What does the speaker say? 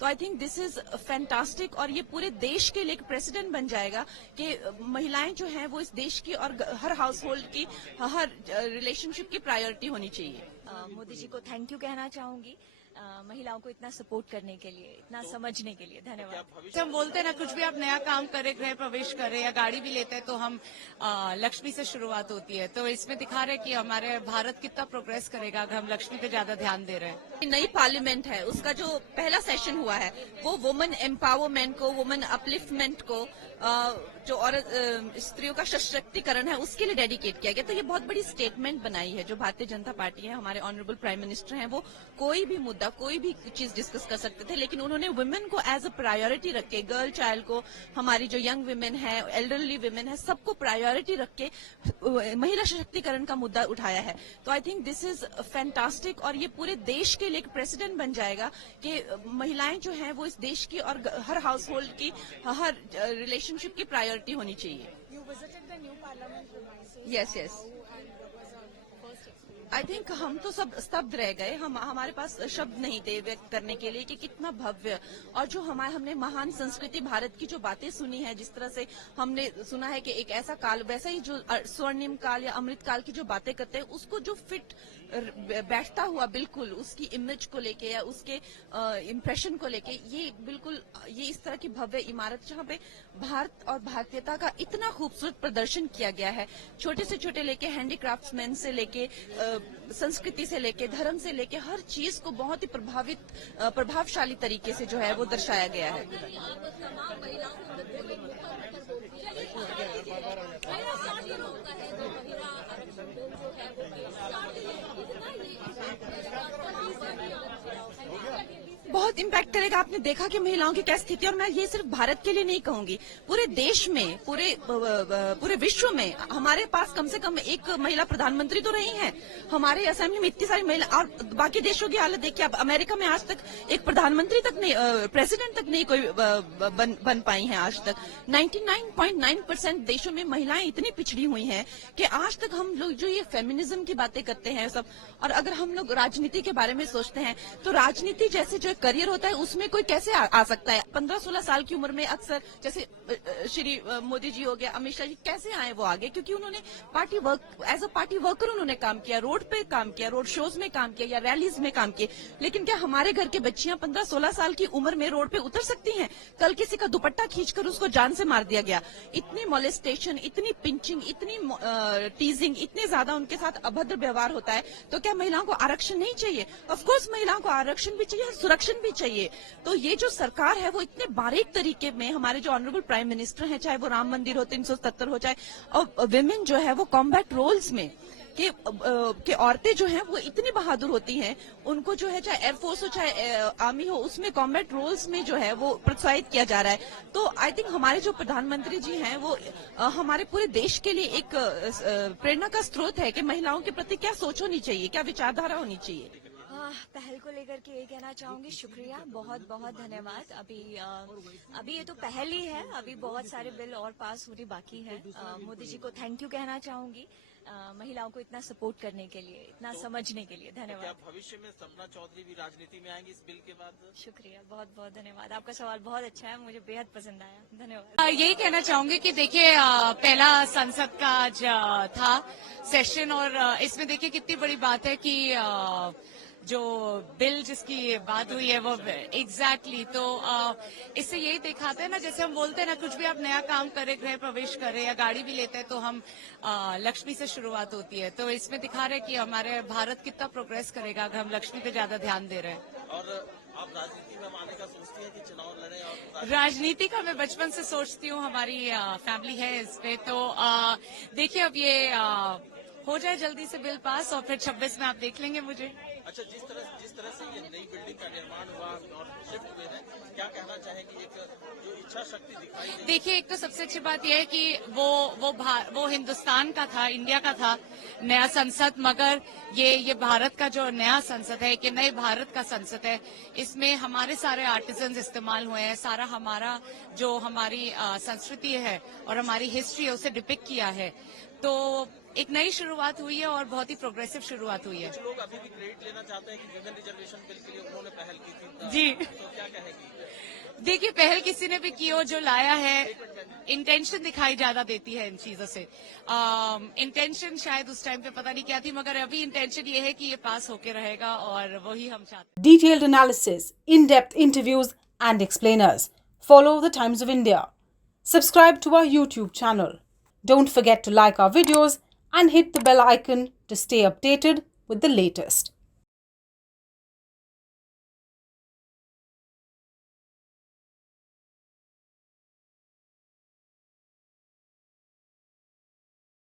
तो I think this is fantastic और ये पूरे देश के लिए एक प्रेसिडेंट बन जाएगा कि महिलाएं जो हैं वो इस देश की और हर हाउस होल्ड की, हर रिलेशनशिप की प्रायोरिटी होनी चाहिए। मोदी जी को थैंक यू कहना चाहूंगी महिलाओं को इतना सपोर्ट करने के लिए, इतना समझने के लिए। धन्यवाद। हम बोलते हैं ना, कुछ भी आप नया काम करें, गृह प्रवेश करें या गाड़ी भी लेते हैं तो हम लक्ष्मी से शुरुआत होती है। तो इसमें दिखा रहे हैं कि हमारे भारत कितना प्रोग्रेस करेगा अगर हम लक्ष्मी पे ज्यादा ध्यान दे रहे हैं। नई पार्लियामेंट है, उसका जो पहला सेशन हुआ है वो वुमेन एम्पावरमेंट को, वुमेन अपलिफ्टमेंट को, जो और स्त्रियों का सशक्तिकरण है उसके लिए डेडिकेट किया गया। तो ये बहुत बड़ी स्टेटमेंट बनाई है जो भारतीय जनता पार्टी है, हमारे ऑनरेबल प्राइम मिनिस्टर हैं, वो कोई भी मुद्दा, कोई भी चीज डिस्कस कर सकते थे, लेकिन उन्होंने वुमेन को एज अ प्रायोरिटी रख के, गर्ल चाइल्ड को, हमारी जो यंग वुमेन है, एल्डरली वुमेन है, सबको प्रायोरिटी रख के महिला सशक्तिकरण का मुद्दा उठाया है। तो I think this is fantastic और ये पूरे देश के लिए एक प्रेसिडेंट बन जाएगा कि महिलाएं जो हैं वो इस देश की और हर हाउस होल्ड की, हर रिलेशनशिप की प्रायोरिटी होनी चाहिए। यस यस, आई थिंक हम तो सब स्तब्ध रह गए। हमारे पास शब्द नहीं थे व्यक्त करने के लिए कि कितना भव्य, और जो हमने महान संस्कृति भारत की जो बातें सुनी है, जिस तरह से हमने सुना है कि एक ऐसा काल, वैसा ही जो स्वर्णिम काल या अमृत काल की जो बातें करते हैं उसको जो फिट बैठता हुआ बिल्कुल उसकी इमेज को लेके या उसके इम्प्रेशन को लेके, ये बिल्कुल ये इस तरह की भव्य इमारत जहाँ पे भारत और भारतीयता का इतना खूबसूरत प्रदर्शन किया गया है, छोटे से छोटे लेके हैंडीक्राफ्ट्समैन से लेके संस्कृति से लेके धर्म से लेके हर चीज को बहुत ही प्रभावशाली तरीके से जो है वो दर्शाया गया है। बहुत इम्पैक्ट करेगा। आपने देखा कि महिलाओं की क्या स्थिति, और मैं ये सिर्फ भारत के लिए नहीं कहूंगी, पूरे देश में, पूरे विश्व में हमारे पास कम से कम एक महिला प्रधानमंत्री तो रही हैं। हमारे असेंबली में इतनी सारी महिला, और बाकी देशों की हालत देखिए। अब अमेरिका में आज तक एक प्रधानमंत्री तक नहीं, प्रेसिडेंट तक नहीं कोई बन पाई है आज तक। 99.9% देशों में महिलाएं इतनी पिछड़ी हुई हैं कि आज तक हम लोग जो ये फेमिनिज्म की बातें करते हैं सब, और अगर हम लोग राजनीति के बारे में सोचते हैं तो राजनीति जैसे जो करियर होता है उसमें कोई कैसे आ सकता है। 15-16 साल की उम्र में अक्सर, जैसे श्री मोदी जी हो गया, अमित शाह जी, कैसे आए वो आगे? क्योंकि उन्होंने party work, as a party worker उन्होंने काम किया, रोड पे काम किया, रोड शोज में काम किया या रैलीज में काम किए। लेकिन क्या हमारे घर की बच्चियां 15-16 साल की उम्र में रोड पे उतर सकती हैं? कल किसी का दुपट्टा खींचकर उसको जान से मार दिया गया। इतनी मोलेस्टेशन, इतनी पिंचिंग, इतनी टीजिंग, इतने ज्यादा उनके साथ अभद्र व्यवहार होता है। तो क्या महिलाओं को आरक्षण नहीं चाहिए? ऑफकोर्स महिलाओं को आरक्षण भी चाहिए, सुरक्षा भी चाहिए। तो ये जो सरकार है वो इतने बारीक तरीके में, हमारे जो ऑनरेबल प्राइम मिनिस्टर हैं, चाहे वो राम मंदिर हो, 377 हो, चाहे और विमेन जो है वो कॉम्बैट रोल्स में कि औरतें जो हैं वो इतनी बहादुर होती हैं, उनको जो है चाहे एयरफोर्स हो चाहे आर्मी हो, उसमें कॉम्बैट रोल्स में जो है वो प्रोत्साहित किया जा रहा है। तो आई थिंक हमारे जो प्रधानमंत्री जी हैं वो हमारे पूरे देश के लिए एक प्रेरणा का स्रोत है कि महिलाओं के प्रति क्या सोच होनी चाहिए, क्या विचारधारा होनी चाहिए। पहल को लेकर के ये कहना चाहूंगी, शुक्रिया, बहुत बहुत धन्यवाद। अभी ये तो पहल ही है, अभी बहुत सारे बिल और पास होने बाकी है। मोदी जी को थैंक यू कहना चाहूंगी महिलाओं को इतना सपोर्ट करने के लिए, इतना समझने के लिए। धन्यवाद। क्या भविष्य में सपना चौधरी भी राजनीति में आएंगी इस बिल के बाद? शुक्रिया, बहुत बहुत धन्यवाद। आपका सवाल बहुत अच्छा है, मुझे बेहद पसंद आया। धन्यवाद। यही कहना चाहूंगी कि देखिए, पहला संसद का आज था सेशन, और इसमें देखिए कितनी बड़ी बात है कि जो बिल जिसकी बात हुई है वो एग्जैक्टली तो इससे यही दिखाते हैं ना, जैसे हम बोलते हैं ना, कुछ भी आप नया काम करें, गृह प्रवेश करें या गाड़ी भी लेते हैं तो हम लक्ष्मी से शुरुआत होती है। तो इसमें दिखा रहे हैं कि हमारे भारत कितना प्रोग्रेस करेगा अगर हम लक्ष्मी पे ज्यादा ध्यान दे रहे हैं। और आप राजनीति में आने का सोचती हैं कि चुनाव लड़े? और राजनीति का मैं बचपन से सोचती हूँ, हमारी फैमिली है इस पे। तो देखिए अब ये हो जाए जल्दी से बिल पास और फिर 26 में आप देख लेंगे मुझे। अच्छा, जिस तरह से ये नई बिल्डिंग का निर्माण हुआ और शिफ्ट हुए हैं, क्या कहना चाहेंगी? एक जो इच्छा शक्ति दिखाई दी। देखिए, एक तो सबसे अच्छी बात यह है कि वो हिंदुस्तान का था, इंडिया का था नया संसद, मगर ये भारत का जो नया संसद है, कि नए भारत का संसद है, इसमें हमारे सारे आर्टिजन इस्तेमाल हुए हैं, सारा हमारा जो हमारी संस्कृति है और हमारी हिस्ट्री है उसे डिपिक्ट किया है। तो एक नई शुरुआत हुई है और बहुत ही प्रोग्रेसिव शुरुआत हुई है। कुछ लोग अभी भी क्रेडिट लेना चाहते हैं कि विमेन रिजर्वेशन बिल के लिए उन्होंने पहल की थी। जी। तो क्या कहेगी? देखिए, पहल किसी ने भी की हो, जो लाया है, इंटेंशन दिखाई ज्यादा देती है इन चीजों से। इंटेंशन शायद उस टाइम पे पता नहीं क्या थी, मगर अभी इंटेंशन ये है कि ये पास होके रहेगा और वही हम चाहते हैं। Detailed analysis, in-depth interviews and explainers. Follow the Times of India. Subscribe to our YouTube channel. Don't forget to like our videos and hit the bell icon to stay updated with the latest.